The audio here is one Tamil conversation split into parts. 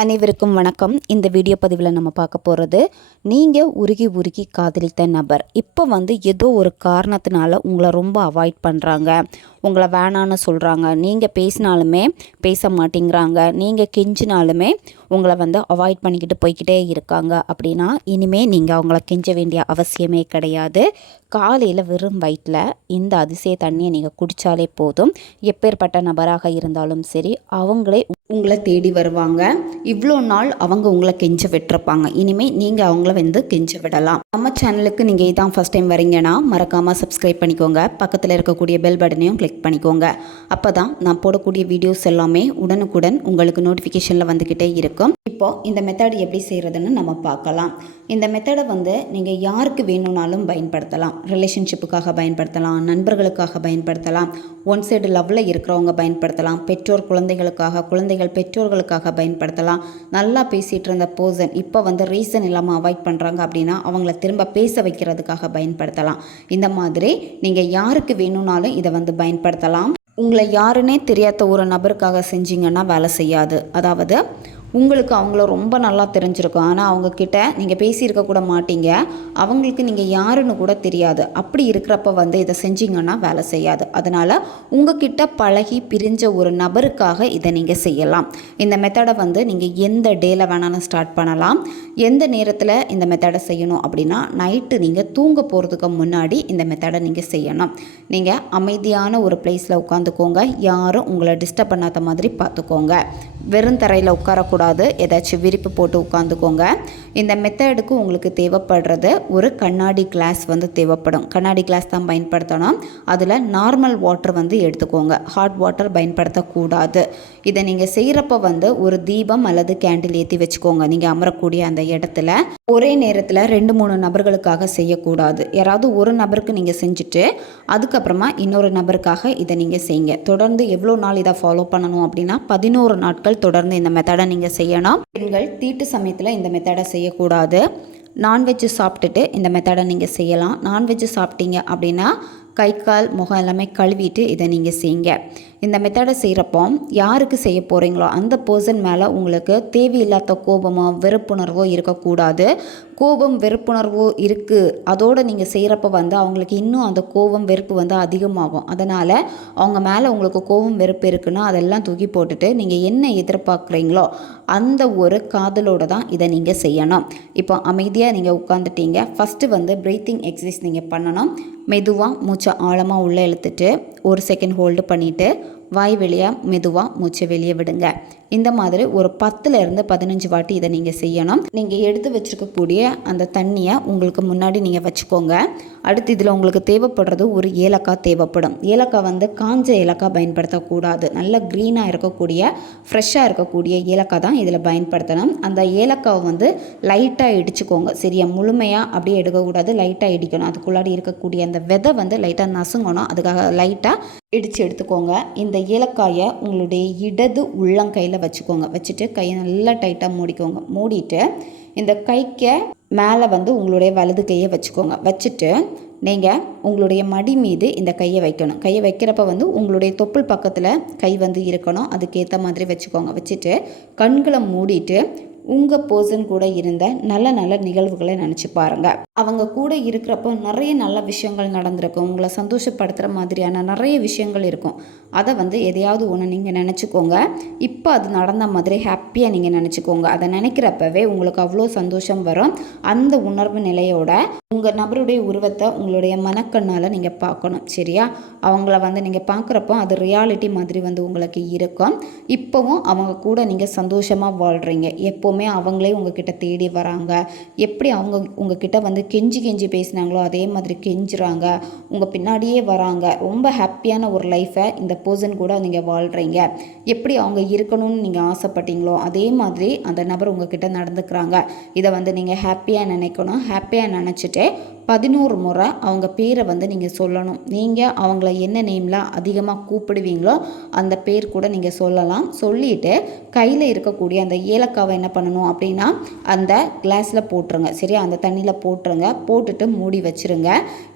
அனைவருக்கும் வணக்கம். இந்த வீடியோ பதிவில் நம்ம பார்க்க போகிறது நீங்கள் உருகி உருகி காதலித்த நபர். இப்போ வந்து ஏதோ ஒரு காரணத்தினால உங்களை ரொம்ப அவாய்ட் பண்ணுறாங்க உங்களை வேணான்னு சொல்கிறாங்க நீங்கள் பேசினாலுமே பேச மாட்டேங்கிறாங்க. நீங்கள் கெஞ்சினாலுமே உங்களை வந்து அவாய்ட் பண்ணிக்கிட்டு போய்க்கிட்டே இருக்காங்க. அப்படின்னா இனிமேல் நீங்கள் அவங்கள கெஞ்ச வேண்டிய அவசியமே கிடையாது. காலையில் வெறும் வயிற்றில் இந்த அதிசய தண்ணியை நீங்கள் குடித்தாலே போதும். எப்பேற்பட்ட நபராக இருந்தாலும் சரி அவங்களே உங்களை தேடி வருவாங்க. இவ்வளோ நாள் அவங்க உங்களை கெஞ்ச விட்டுருப்பாங்க. இனிமேல் நீங்கள் அவங்கள வந்து கெஞ்ச விடலாம். நம்ம சேனலுக்கு நீங்கள் இதான் ஃபஸ்ட் டைம் வரீங்கன்னா மறக்காமல் சப்ஸ்கிரைப் பண்ணிக்கோங்க. பக்கத்தில் இருக்கக்கூடிய பெல் பட்டனையும் கிளிக் பண்ணிக்கோங்க. அப்போ தான் நான் போடக்கூடிய வீடியோஸ் எல்லாமே உடனுக்குடன் உங்களுக்கு நோட்டிஃபிகேஷனில் வந்துக்கிட்டே இருக்கும். இப்போ இந்த மெத்தட் எப்படி செய்கிறதுன்னு நம்ம பார்க்கலாம். இந்த மெத்தடை வந்து நீங்கள் யாருக்கு வேணும்னாலும் பயன்படுத்தலாம். ரிலேஷன்ஷிப்புக்காக பயன்படுத்தலாம் நண்பர்களுக்காக பயன்படுத்தலாம் ஒன் சைடு லவ்வில் இருக்கிறவங்க பயன்படுத்தலாம் பெற்றோர் குழந்தைகளுக்காக குழந்தைகள் பெற்றோர்களுக்காக பயன்படுத்தலாம். நல்லா பேசிகிட்டு இருந்த பர்சன் இப்போ வந்து ரீசன் இல்லாமல் அவாய்ட் பண்ணுறாங்க அப்படின்னா அவங்கள திரும்ப பேச வைக்கிறதுக்காக பயன்படுத்தலாம். இந்த மாதிரி நீங்கள் யாருக்கு வேணும்னாலும் இதை வந்து பயன்படுத்தலாம். உங்களை யாருன்னே தெரியாத ஒரு நபருக்காக செஞ்சீங்கன்னா வேலை செய்யாது. அதாவது உங்களுக்கு அவங்கள ரொம்ப நல்லா தெரிஞ்சிருக்கும். ஆனால் அவங்கக்கிட்ட நீங்கள் பேசியிருக்க கூட மாட்டீங்க. அவங்களுக்கு நீங்கள் யாருன்னு கூட தெரியாது. அப்படி இருக்கிறப்ப வந்து இதை செஞ்சீங்கன்னா வேலை செய்யாது. அதனால் உங்ககிட்ட பழகி பிரிஞ்ச ஒரு நபருக்காக இதை நீங்கள் செய்யலாம். இந்த மெத்தடை வந்து நீங்கள் எந்த டேல வேணாலும் ஸ்டார்ட் பண்ணலாம். எந்த நேரத்தில் இந்த மெத்தடை செய்யணும் அப்படின்னா நைட்டு நீங்கள் தூங்க போகிறதுக்கு முன்னாடி இந்த மெத்தடை நீங்கள் செய்யணும். நீங்கள் அமைதியான ஒரு பிளேஸில் உட்காந்துக்கோங்க. யாரும் உங்களை டிஸ்டர்ப் பண்ணாத மாதிரி பார்த்துக்கோங்க. வெறும் தரையில் உட்காரக்கூடாது. ஏதாச்சும் விரிப்பு போட்டு உட்காந்துக்கோங்க. இந்த மெத்தடுக்கு உங்களுக்கு தேவைப்படுறது ஒரு கண்ணாடி கிளாஸ் வந்து தேவைப்படும். கண்ணாடி கிளாஸ் தான் பயன்படுத்தணும். அதில் நார்மல் வாட்டர் வந்து எடுத்துக்கோங்க. ஹாட் வாட்டர் பயன்படுத்தக்கூடாது. இதை நீங்கள் செய்கிறப்ப வந்து ஒரு தீபம் அல்லது கேண்டில் ஏற்றி வச்சுக்கோங்க. நீங்கள் அமரக்கூடிய அந்த இடத்துல. ஒரே நேரத்தில் ரெண்டு மூணு நபர்களுக்காக செய்யக்கூடாது. யாராவது ஒரு நபருக்கு நீங்கள் செஞ்சுட்டு அதுக்கப்புறமா இன்னொரு நபருக்காக இதை நீங்கள் செய்யுங்க. தொடர்ந்து எவ்வளோ நாள் இதை ஃபாலோ பண்ணணும் அப்படின்னா பதினோரு நாட்கள் தொடர்ந்து இந்த மெத்தடை நீங்கள் செய்யணும். பெண்கள் தீட்டு சமயத்தில் இந்த மெத்தடை செய்யக்கூடாது. நான்வெஜ்ஜு சாப்பிட்டுட்டு இந்த மெத்தடை நீங்கள் செய்யலாம். நான்வெஜ்ஜு சாப்பிட்டீங்க அப்படின்னா கை கால் முகம் எல்லாமே கழுவிட்டு இதை நீங்கள் செய்யுங்க. இந்த மெத்தடை செய்கிறப்போ யாருக்கு செய்ய போகிறீங்களோ அந்த பர்சன் மேலே உங்களுக்கு தேவையில்லாத கோபமோ வெறுப்புணர்வோ இருக்கக்கூடாது. கோபம் வெறுப்புணர்வோ இருக்குது அதோடு நீங்கள் செய்கிறப்ப வந்து அவங்களுக்கு இன்னும் அந்த கோபம் வெறுப்பு வந்து அதிகமாகும். அதனால் அவங்க மேலே உங்களுக்கு கோபம் வெறுப்பு இருக்குன்னா அதெல்லாம் தூக்கி போட்டுட்டு நீங்கள் என்ன எதிர்பார்க்குறீங்களோ அந்த ஒரு காதலோடு தான் இதை நீங்கள் செய்யணும். இப்போ அமைதியாக நீங்கள் உட்காந்துட்டீங்க ஃபஸ்ட்டு வந்து ப்ரீத்திங் எக்ஸசைஸ் நீங்கள் பண்ணணும். மெதுவாக மூச்சை ஆழமாக உள்ளே இழுத்துட்டு ஒரு செகண்ட் ஹோல்டு பண்ணிவிட்டு வாய் வெளியாக மெதுவாக மூச்சை வெளியே விடுங்க. இந்த மாதிரி ஒரு பத்துலேருந்து பதினஞ்சு வாட்டி இதை நீங்கள் செய்யணும். நீங்கள் எடுத்து வச்சுருக்கக்கூடிய அந்த தண்ணியை உங்களுக்கு முன்னாடி நீங்கள் வச்சுக்கோங்க. அடுத்து இதில் உங்களுக்கு தேவைப்படுறது ஒரு ஏலக்காய் தேவைப்படும். ஏலக்காய் வந்து காஞ்ச ஏலக்காய் பயன்படுத்தக்கூடாது. நல்ல க்ரீனாக இருக்கக்கூடிய ஃப்ரெஷ்ஷாக இருக்கக்கூடிய ஏலக்காய் தான் இதில் பயன்படுத்தணும். அந்த ஏலக்காவை வந்து லைட்டாக இடிச்சுக்கோங்க. சரியா முழுமையாக அப்படியே எடுக்கக்கூடாது. லைட்டாக இடிக்கணும். அதுக்குள்ளாடி இருக்கக்கூடிய அந்த விதை வந்து லைட்டாக நசுங்கணும். அதுக்காக லைட்டாக இடித்து எடுத்துக்கோங்க. இந்த ஏலக்காயை உங்களுடைய இடது உள்ளங்கையில் வச்சுக்கோங்க. வச்சுட்டு கையை நல்லா டைட்டாக மூடிக்கோங்க. மூடிட்டு இந்த கைக்க மேலே வந்து உங்களுடைய வலது கையை வச்சுக்கோங்க. வச்சுட்டு நீங்கள் உங்களுடைய மடி மீது இந்த கையை வைக்கணும். கையை வைக்கிறப்ப வந்து உங்களுடைய தொப்புள் பக்கத்தில் கை வந்து இருக்கணும். அதுக்கேற்ற மாதிரி வச்சுக்கோங்க. வச்சுட்டு கண்களை மூடிட்டு உங்கள் பர்சன் கூட இருந்த நல்ல நல்ல நிகழ்வுகளை நினச்சி பாருங்கள் அவங்க கூட இருக்கிறப்போ நிறைய நல்ல விஷயங்கள் நடந்திருக்கும். உங்களை சந்தோஷப்படுத்துகிற மாதிரியான நிறைய விஷயங்கள் இருக்கும். அதை வந்து எதையாவது ஒன்று நீங்கள் நினச்சிக்கோங்க. இப்போ அது நடந்த மாதிரி ஹாப்பியாக நீங்கள் நினச்சிக்கோங்க. அதை நினைக்கிறப்பவே உங்களுக்கு அவ்வளோ சந்தோஷம் வரும். அந்த உணர்வு நிலையோட உங்கள் நபருடைய உருவத்தை உங்களுடைய மனக்கண்ணால் நீங்கள் பார்க்கணும் சரியா? அவங்கள வந்து நீங்கள் பார்க்குறப்போ அது ரியாலிட்டி மாதிரி வந்து உங்களுக்கு இருக்கும். இப்போவும் அவங்க கூட நீங்கள் சந்தோஷமாக வாழ்கிறீங்க எப்போவுமே அவங்களே உங்ககிட்ட தேடி வராங்க. எப்படி அவங்க உங்ககிட்ட வந்து கெஞ்சி கெஞ்சி பேசினாங்களோ அதே மாதிரி கெஞ்சுறாங்க. உங்கள் பின்னாடியே வராங்க. ரொம்ப ஹாப்பியான ஒரு லைஃப்பை இந்த பர்சன் கூட நீங்கள் வாழ்கிறீங்க எப்படி அவங்க இருக்கணும்னு நீங்கள் ஆசைப்பட்டீங்களோ அதே மாதிரி அந்த நபர் உங்ககிட்ட நடந்துக்கிறாங்க. இதை வந்து நீங்கள் ஹாப்பியாக நினைக்கணும். ஹாப்பியாக நினச்சிட்டு பதினோரு முறை அவங்க பேரை வந்து நீங்கள் சொல்லணும். நீங்கள் அவங்கள என்ன நேமில் அதிகமாக கூப்பிடுவீங்களோ அந்த பேர் கூட நீங்கள் சொல்லலாம். சொல்லிட்டு கையில் இருக்கக்கூடிய அந்த ஏலக்காவை என்ன பண்ணணும் அப்படின்னா அந்த கிளாஸில் போட்டுருங்க. சரியா? அந்த தண்ணியில் போட்டுருங்க. போட்டுட்டு மூடி வச்சிருங்க.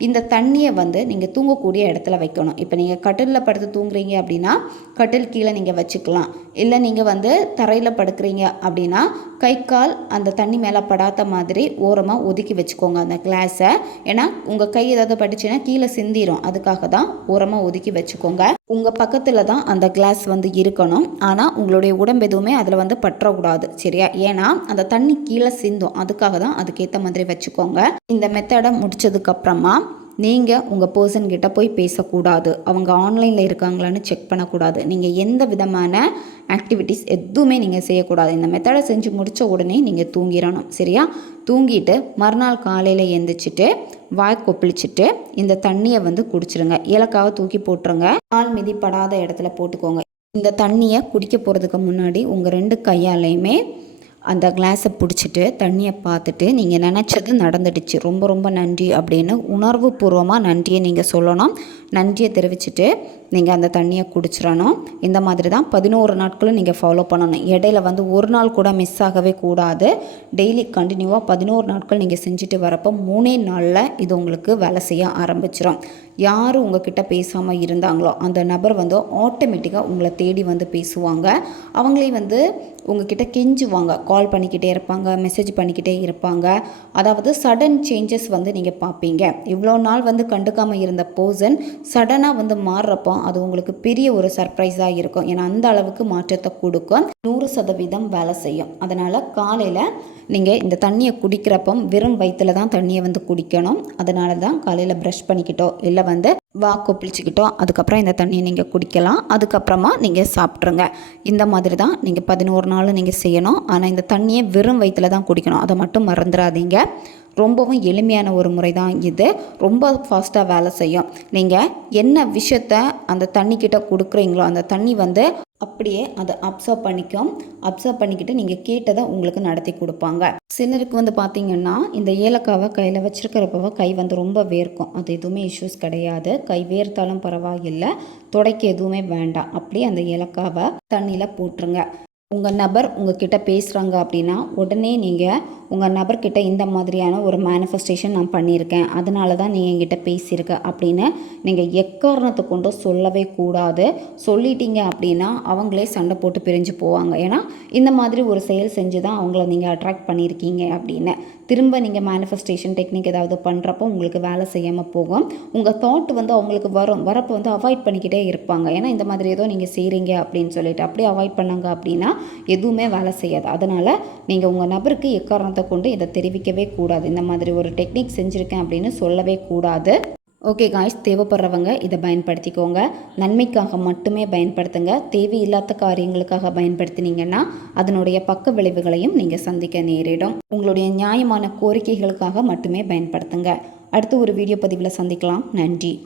இந்த தண்ணியை வந்து நீங்கள் தூங்கக்கூடிய இடத்துல வைக்கணும். இப்போ நீங்கள் கட்டிலில் படுத்து தூங்குறீங்க அப்படின்னா கட்டில் கீழே நீங்கள் வச்சுக்கலாம். இல்லை நீங்கள் வந்து தரையில் படுக்கிறீங்க அப்படின்னா கை கால் அந்த தண்ணி மேலே படாத மாதிரி ஓரமாக ஒதுக்கி வச்சுக்கோங்க அந்த கிளாஸை ஏன்னா உங்கள் கை ஏதாவது பட்டுச்சுன்னா கீழே சிந்திரும். அதுக்காக தான் ஓரமாக ஒதுக்கி வச்சுக்கோங்க. உங்கள் பக்கத்தில் தான் அந்த கிளாஸ் வந்து இருக்கணும். ஆனால் உங்களுடைய உடம்பு எதுவுமே அதில் வந்து பற்றக்கூடாது. சரியா? ஏன்னா அந்த தண்ணி கீழே சிந்தும். அதுக்காக தான் அதுக்கேற்ற மாதிரி வச்சுக்கோங்க. இந்த மெத்தடை முடிச்சதுக்கப்புறமா நீங்கள் உங்கள் பர்சன்கிட்ட போய் பேசக்கூடாது. அவங்க ஆன்லைனில் இருக்காங்களான்னு செக் பண்ணக்கூடாது. நீங்கள் எந்த விதமான ஆக்டிவிட்டீஸ் எதுவுமே நீங்கள் செய்யக்கூடாது. இந்த மெத்தடை செஞ்சு முடித்த உடனே நீங்கள் தூங்கிடணும் சரியா? தூங்கிட்டு மறுநாள் காலையில் எழுந்திரிச்சிட்டு வாய் கொப்பளிச்சுட்டு இந்த தண்ணியை வந்து குடிச்சிருங்க. இலக்காவை தூக்கி போட்டுருங்க. கால் மிதிப்படாத இடத்துல போட்டுக்கோங்க. இந்த தண்ணியை குடிக்க போகிறதுக்கு முன்னாடி உங்கள் ரெண்டு கையாலையுமே அந்த கிளாஸை பிடிச்சிட்டு தண்ணியை பார்த்துட்டு நீங்கள் நினச்சது நடந்துடுச்சு. ரொம்ப ரொம்ப நன்றி அப்படின்னு உணர்வுபூர்வமாக நன்றியை நீங்கள் சொல்லணும். நன்றியை தெரிவிச்சுட்டு நீங்கள் அந்த தண்ணியை குடிச்சிடணும். இந்த மாதிரி தான் பதினோரு நாட்களும் நீங்கள் ஃபாலோ பண்ணணும். இடையில வந்து ஒரு நாள் கூட மிஸ் ஆகவே கூடாது. டெய்லி கண்டினியூவாக பதினோரு நாட்கள் நீங்கள் செஞ்சுட்டு வரப்போ மூணே நாளில் இது உங்களுக்கு வேலை செய்ய ஆரம்பிச்சிடும் யார் உங்ககிட்ட பேசாமல் இருந்தாங்களோ அந்த நபர் வந்து ஆட்டோமேட்டிக்காக உங்களை தேடி வந்து பேசுவாங்க. அவங்களே வந்து உங்ககிட்ட கெஞ்சுவாங்க. கால் பண்ணிக்கிட்டே இருப்பாங்க மெசேஜ் பண்ணிக்கிட்டே இருப்பாங்க. அதாவது சடன் சேஞ்சஸ் வந்து நீங்கள் பார்ப்பீங்க. இவ்வளோ நாள் வந்து கண்டுக்காமல் இருந்த பர்சன் சடனாக வந்து மாறுறப்போ அது உங்களுக்கு பெரிய ஒரு சர்ப்ரைஸாக இருக்கும். ஏன்னா அந்த அளவுக்கு மாற்றத்தை கொடுக்கும். நூறு சதவீதம் வேலை செய்யும். அதனால் காலையில் நீங்கள் இந்த தண்ணியை குடிக்கிறப்போ வெறும் வயிற்றில் தான் தண்ணியை வந்து குடிக்கணும். அதனால தான் காலையில் ப்ரஷ் பண்ணிக்கிட்டோ இல்லை வந்து வா கொப்பளிச்சிக்கிட்டோ அதுக்கப்புறம் இந்த தண்ணியை நீங்கள் குடிக்கலாம். அதுக்கப்புறமா நீங்கள் சாப்பிட்ருங்க இந்த மாதிரி தான் நீங்கள் பதினோரு நாள் நீங்கள் செய்யணும். ஆனால் இந்த தண்ணியை வெறும் வயிற்றில் தான் குடிக்கணும். அதை மட்டும் மறந்துடாதீங்க. ரொம்பவும் எளிமையான ஒரு முறை தான் இது. ரொம்ப ஃபாஸ்ட்டாக வேலை செய்யும். நீங்கள் என்ன விஷயத்த அந்த தண்ணிக்கிட்ட கொடுக்குறீங்களோ அந்த தண்ணி வந்து அப்படியே அதை அப்சர்வ் பண்ணிக்கும். அப்சர்வ் பண்ணிக்கிட்டு நீங்கள் கேட்டதை உங்களுக்கு நடத்தி கொடுப்பாங்க. சிலருக்கு வந்து பார்த்திங்கன்னா இந்த ஏலக்காவை கையில் வச்சுருக்கிறப்பவ கை வந்து ரொம்ப வேர்க்கும். அது எதுவுமே இஷ்யூஸ் கிடையாது. கை வேர்த்தாலும் பரவாயில்லை. துடைக்க எதுவுமே வேண்டாம். அப்படியே அந்த ஏலக்காவை தண்ணியில் போட்டுருங்க. உங்கள் நபர் உங்ககிட்ட பேசுகிறாங்க அப்படின்னா உடனே நீங்கள் உங்கள் நபர்கிட்ட இந்த மாதிரியான ஒரு மேனிஃபெஸ்டேஷன் நான் பண்ணியிருக்கேன். அதனால தான் நீங்கள் என்கிட்ட பேசியிருக்க அப்படின்னு நீங்கள் எக்காரணத்தை கொண்டும் சொல்லவே கூடாது. சொல்லிட்டீங்க அப்படின்னா அவங்களே சண்டை போட்டு பிரிஞ்சு போவாங்க. ஏன்னா இந்த மாதிரி ஒரு செயல் செஞ்சு தான் அவங்கள நீங்கள் அட்ராக்ட் பண்ணியிருக்கீங்க அப்படின்னு. திரும்ப நீங்கள் மேனிஃபெஸ்டேஷன் டெக்னிக் ஏதாவது பண்ணுறப்போ உங்களுக்கு வேலை செய்யாமல் போகும். உங்கள் தாட் வந்து அவங்களுக்கு வரும். வரப்போ வந்து அவாய்ட் பண்ணிக்கிட்டே இருப்பாங்க. ஏன்னா இந்த மாதிரி ஏதோ நீங்கள் செய்கிறீங்க அப்படின்னு சொல்லிட்டு அப்படியே அவாய்ட் பண்ணாங்க அப்படின்னா எதுவுமே வேலை செய்யாது. அதனால் நீங்கள் உங்கள் நபருக்கு எக்காரணத்தை கொண்டு இதை தெரிவிக்கவே கூடாது. இந்த மாதிரி ஒரு டெக்னிக் செஞ்சுருக்கேன் அப்படின்னு சொல்லவே கூடாது. ஓகே காய்ஸ் தேவைப்படுறவங்க இதை பயன்படுத்திக்கோங்க. நன்மைக்காக மட்டுமே பயன்படுத்துங்க. தேவையில்லாத காரியங்களுக்காக பயன்படுத்தினீங்கன்னா அதனுடைய பக்க விளைவுகளையும் நீங்கள் சந்திக்க நேரிடும். உங்களுடைய நியாயமான கோரிக்கைகளுக்காக மட்டுமே பயன்படுத்துங்க. அடுத்து ஒரு வீடியோ பதிவில் சந்திக்கலாம். நன்றி.